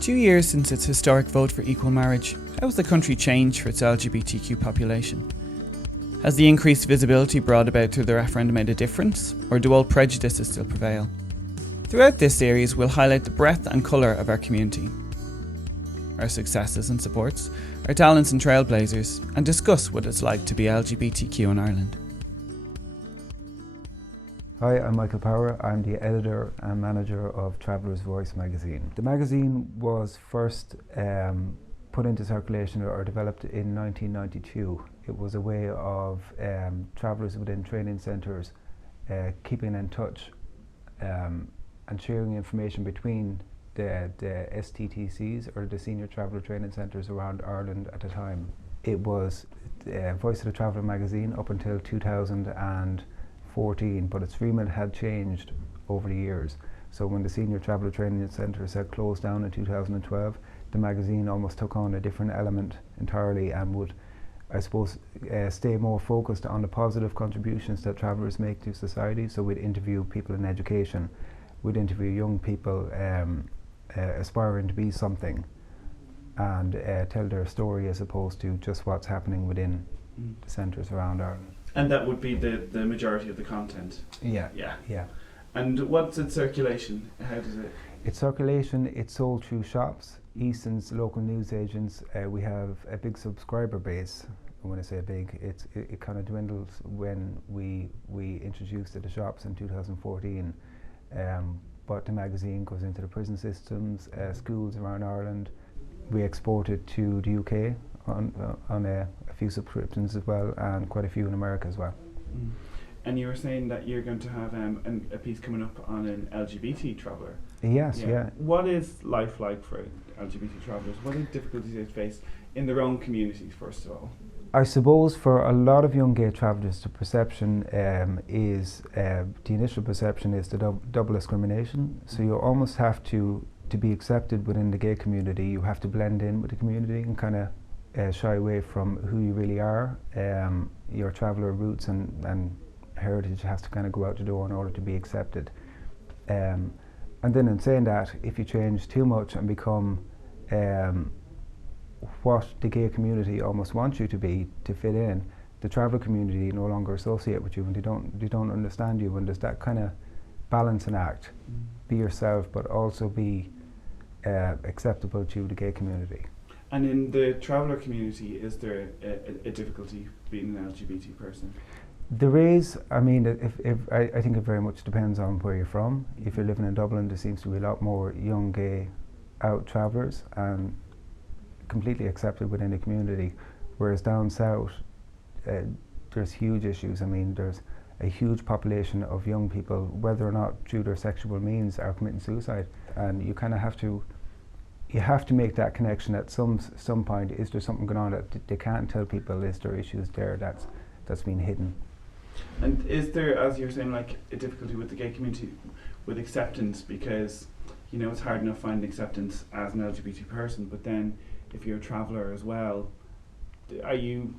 2 years since its historic vote for equal marriage, how has the country changed for its LGBTQ population? Has the increased visibility brought about through the referendum made a difference, or do old prejudices still prevail? Throughout this series, we'll highlight the breadth and colour of our community, our successes and supports, our talents and trailblazers, and discuss what it's like to be LGBTQ in Ireland. Hi, I'm Michael Power. I'm the editor and manager of Traveller's Voice magazine. The magazine was first put into circulation or developed in 1992. It was a way of travellers within training centres keeping in touch and sharing information between the STTCs, or the Senior Traveller Training Centres around Ireland at the time. It was Voice of the Traveller magazine up until 2014, but its remit had changed over the years. So when the Senior Traveller Training Centres had closed down in 2012, the magazine almost took on a different element entirely and would, I suppose, stay more focused on the positive contributions that travellers make to society. So we'd interview people in education, we'd interview young people aspiring to be something, and tell their story as opposed to just what's happening within the centres around Ireland. And that would be the majority of the content? Yeah. And what's its circulation? How does it? Its circulation, it's sold through shops, Easton's, local newsagents. We have a big subscriber base. When I say big, it kind of dwindles when we introduced it to shops in 2014. But the magazine goes into the prison systems, schools around Ireland. We export it to the UK on a few subscriptions as well, and quite a few in America as well. And you were saying that you're going to have a piece coming up on an LGBT traveller. Yes, yeah. What is life like for LGBT travellers? What are the difficulties they face in their own communities, first of all? I suppose for a lot of young gay travellers, the perception is, the initial perception is the double discrimination. So you almost have to be accepted within the gay community. You have to blend in with the community and kind of shy away from who you really are. Your traveller roots and heritage has to kind of go out the door in order to be accepted. And then in saying that, if you change too much and become what the gay community almost wants you to be to fit in, the traveller community no longer associate with you, and they don't understand you. And there's that kind of balancing act. Be yourself, but also be acceptable to the gay community. And in the traveller community, is there a difficulty being an LGBT person? There is. I mean, I think it very much depends on where you're from. If you're living in Dublin, there seems to be a lot more young gay out travellers and completely accepted within the community. Whereas down south, there's huge issues. I mean, there's a huge population of young people, whether or not through their sexual means, are committing suicide, and you kind of have to make that connection at some point. Is there something going on that they can't tell people? Is there issues there that's been hidden? And is there, as you're saying, like a difficulty with the gay community with acceptance? Because, you know, it's hard enough finding acceptance as an LGBT person, but then if you're a traveller as well, are you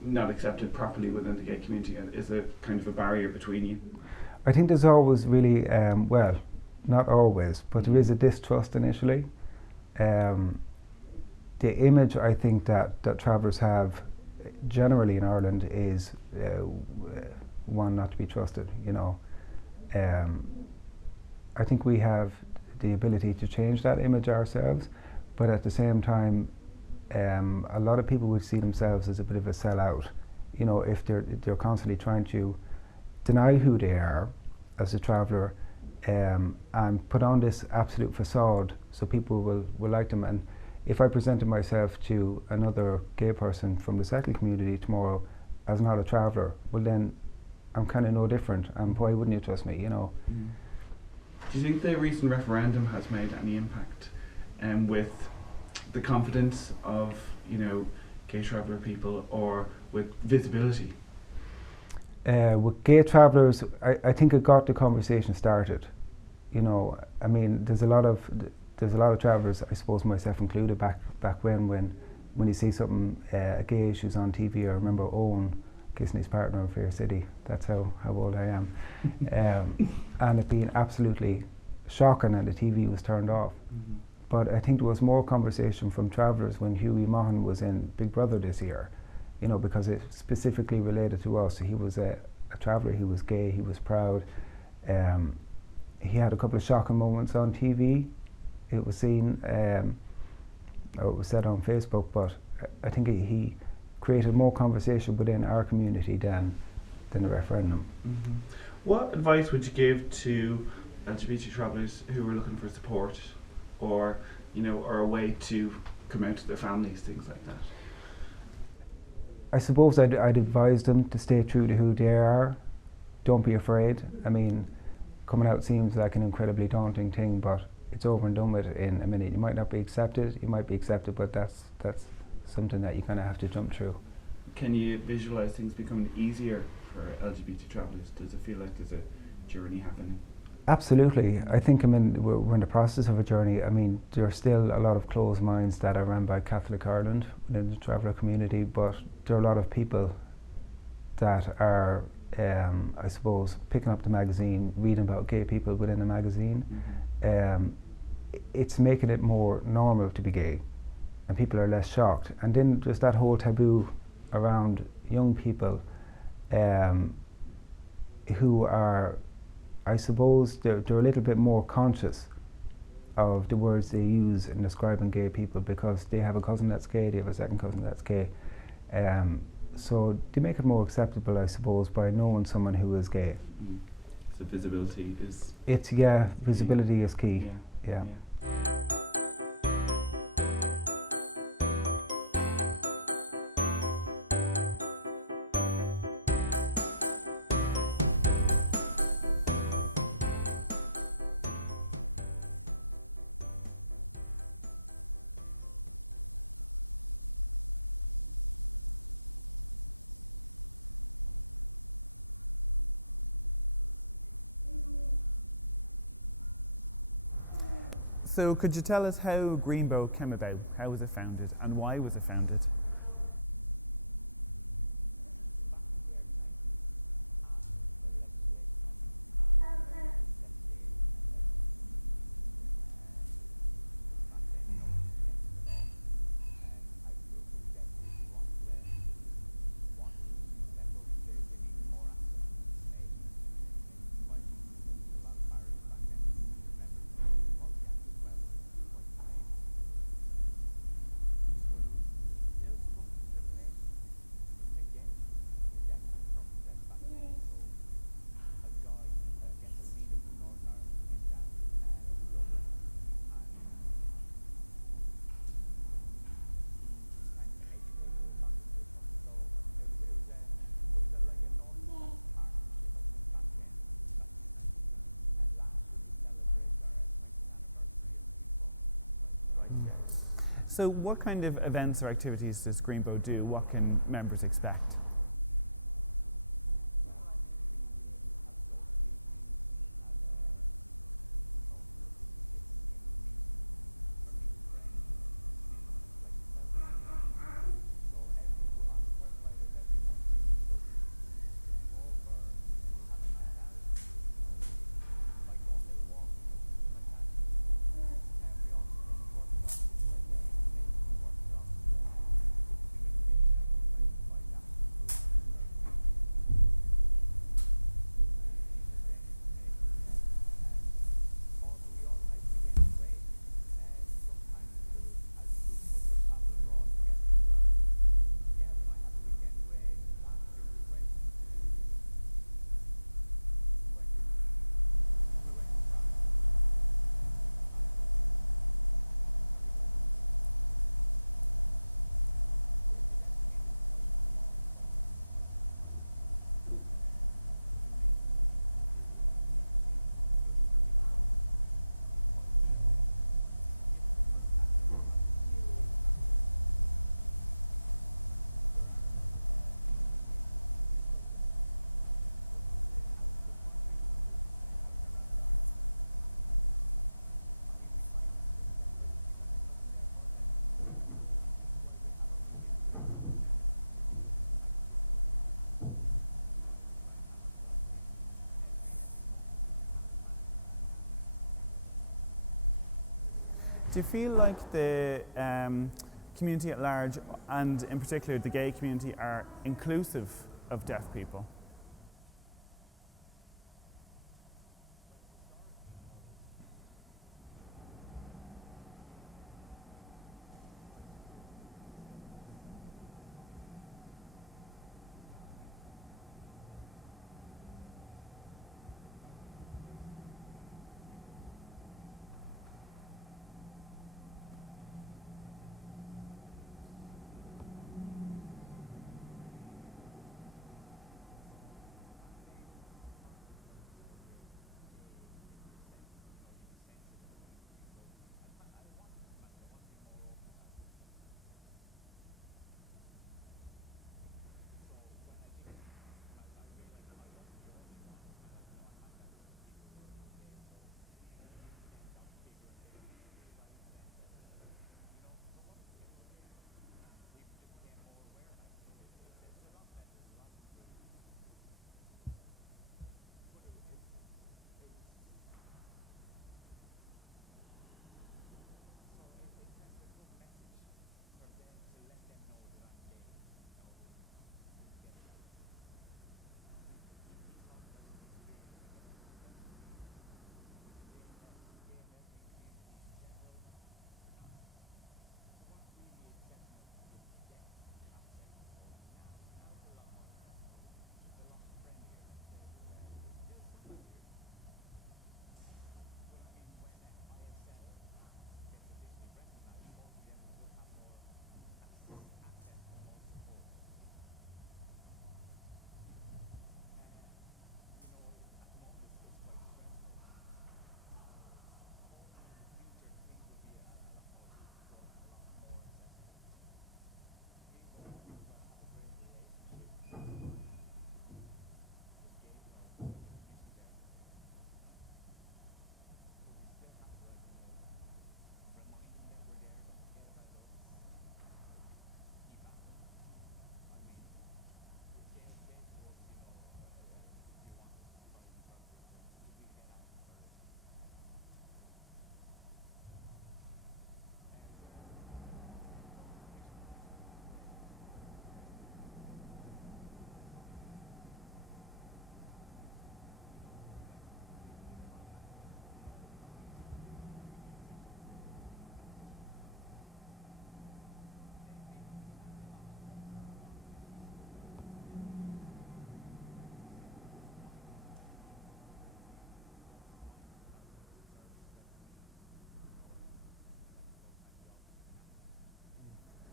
not accepted properly within the gay community? Is there kind of a barrier between you? I think there's always really, well, not always, but there is a distrust initially. The image I think that travellers have generally in Ireland is one not to be trusted, you know. I think we have the ability to change that image ourselves, but at the same time, a lot of people would see themselves as a bit of a sellout, you know, if they're constantly trying to deny who they are as a traveller and put on this absolute facade so people will like them. And if I presented myself to another gay person from the settled community tomorrow as not a traveller, well then I'm kind of no different, and why wouldn't you trust me, you know? Do you think the recent referendum has made any impact with the confidence of, you know, gay traveller people, or with visibility? With gay travellers, I think it got the conversation started. You know, I mean, there's a lot of travellers, I suppose myself included, back when you see something, gay issues on TV. I remember Owen kissing his partner in Fair City. That's how old I am. And it being absolutely shocking and the TV was turned off. Mm-hmm. But I think there was more conversation from travellers when Hughie Maughan was in Big Brother this year, you know, because it specifically related to us. He was a traveller, he was gay, he was proud. He had a couple of shocking moments on TV. It was seen, or it was said on Facebook, but I think he created more conversation within our community than the referendum. Mm-hmm. What advice would you give to LGBT travellers who are looking for support, or or a way to come out to their families, things like that? I suppose I'd advise them to stay true to who they are. Don't be afraid. I mean, coming out seems like an incredibly daunting thing, but it's over and done with in a minute. You might not be accepted, you might be accepted, but that's something that you kind of have to jump through. Can you visualise things becoming easier for LGBT travellers? Does it feel like there's a journey happening? Absolutely. I think we're in the process of a journey. I mean, there are still a lot of closed minds that are run by Catholic Ireland within the traveller community, but there are a lot of people that are, I suppose, picking up the magazine, reading about gay people within the magazine. Mm-hmm. It's making it more normal to be gay, and people are less shocked. And then there's that whole taboo around young people who are, I suppose, they're a little bit more conscious of the words they use in describing gay people, because they have a cousin that's gay, they have a second cousin that's gay. So they make it more acceptable, I suppose, by knowing someone who is gay. Mm. So visibility is... Visibility is key. Yeah. So could you tell us how Greenbow came about? How was it founded and why was it founded? So what kind of events or activities does Greenbow do? What can members expect? Do you feel like the community at large, and in particular the gay community, are inclusive of deaf people?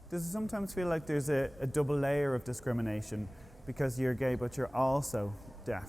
Does it sometimes feel like there's a double layer of discrimination because you're gay but you're also deaf?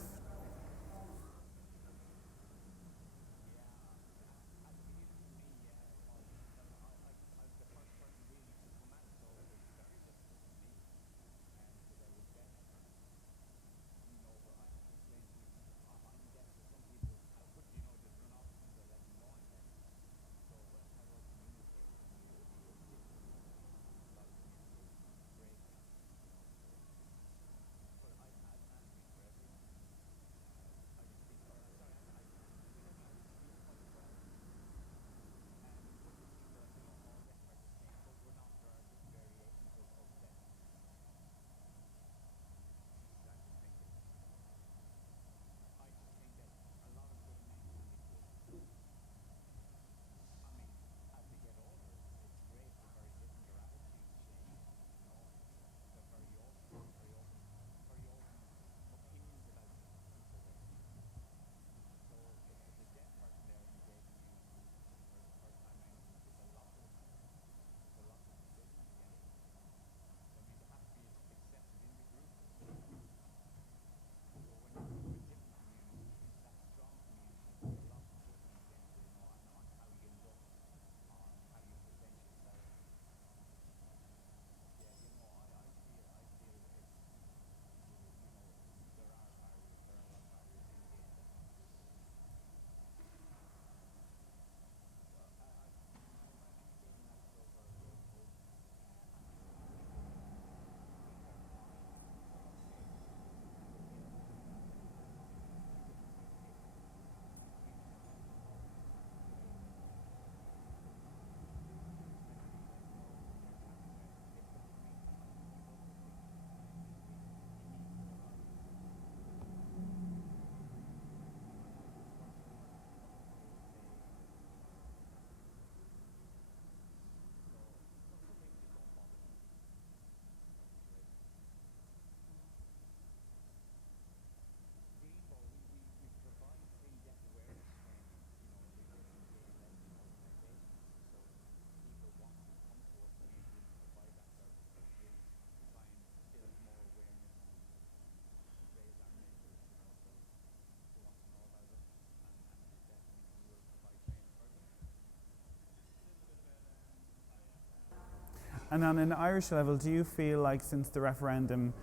And on an Irish level, do you feel like since the referendum,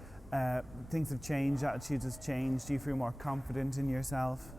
things have changed, attitudes have changed? Do you feel more confident in yourself?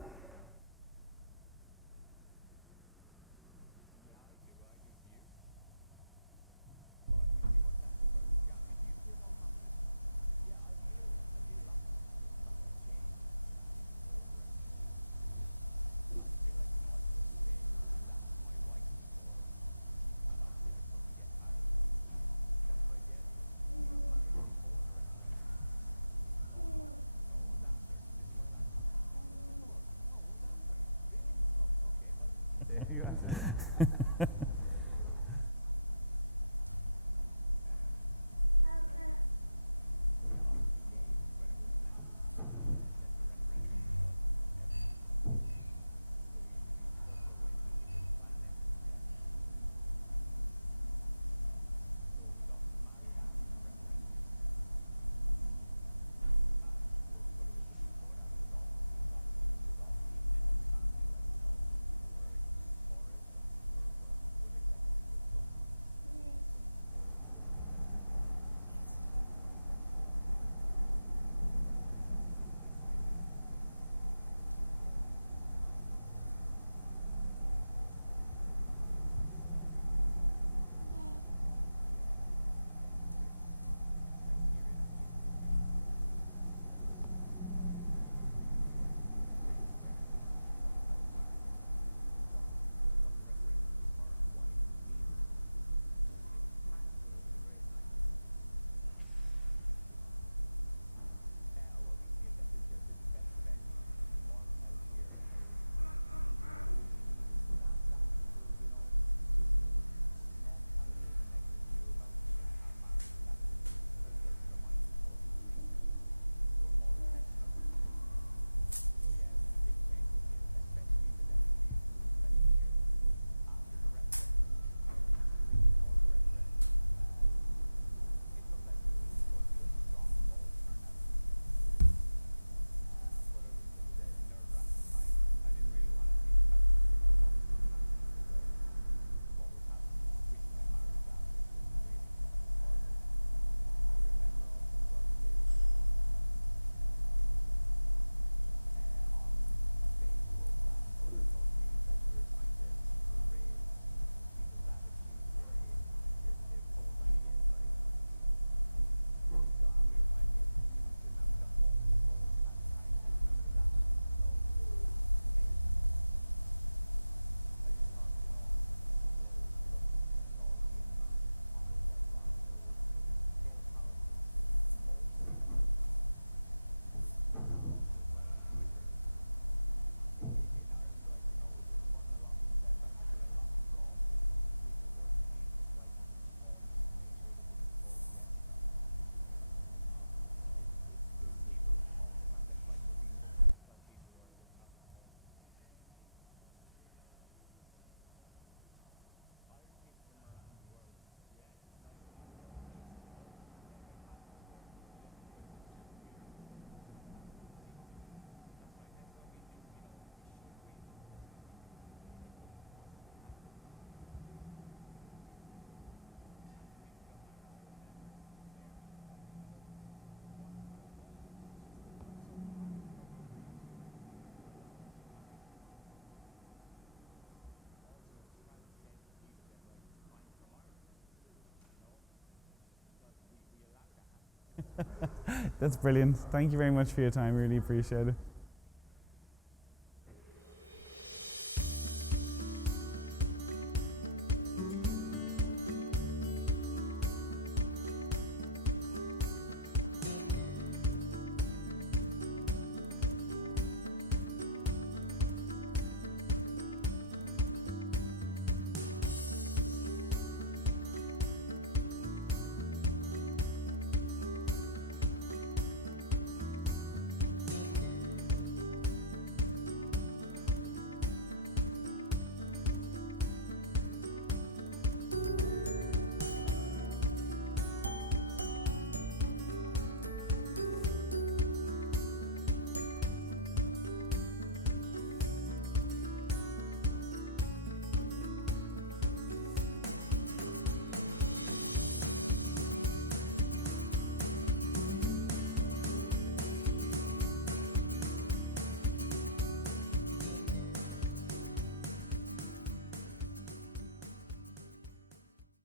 That's brilliant. Thank you very much for your time. Really appreciate it.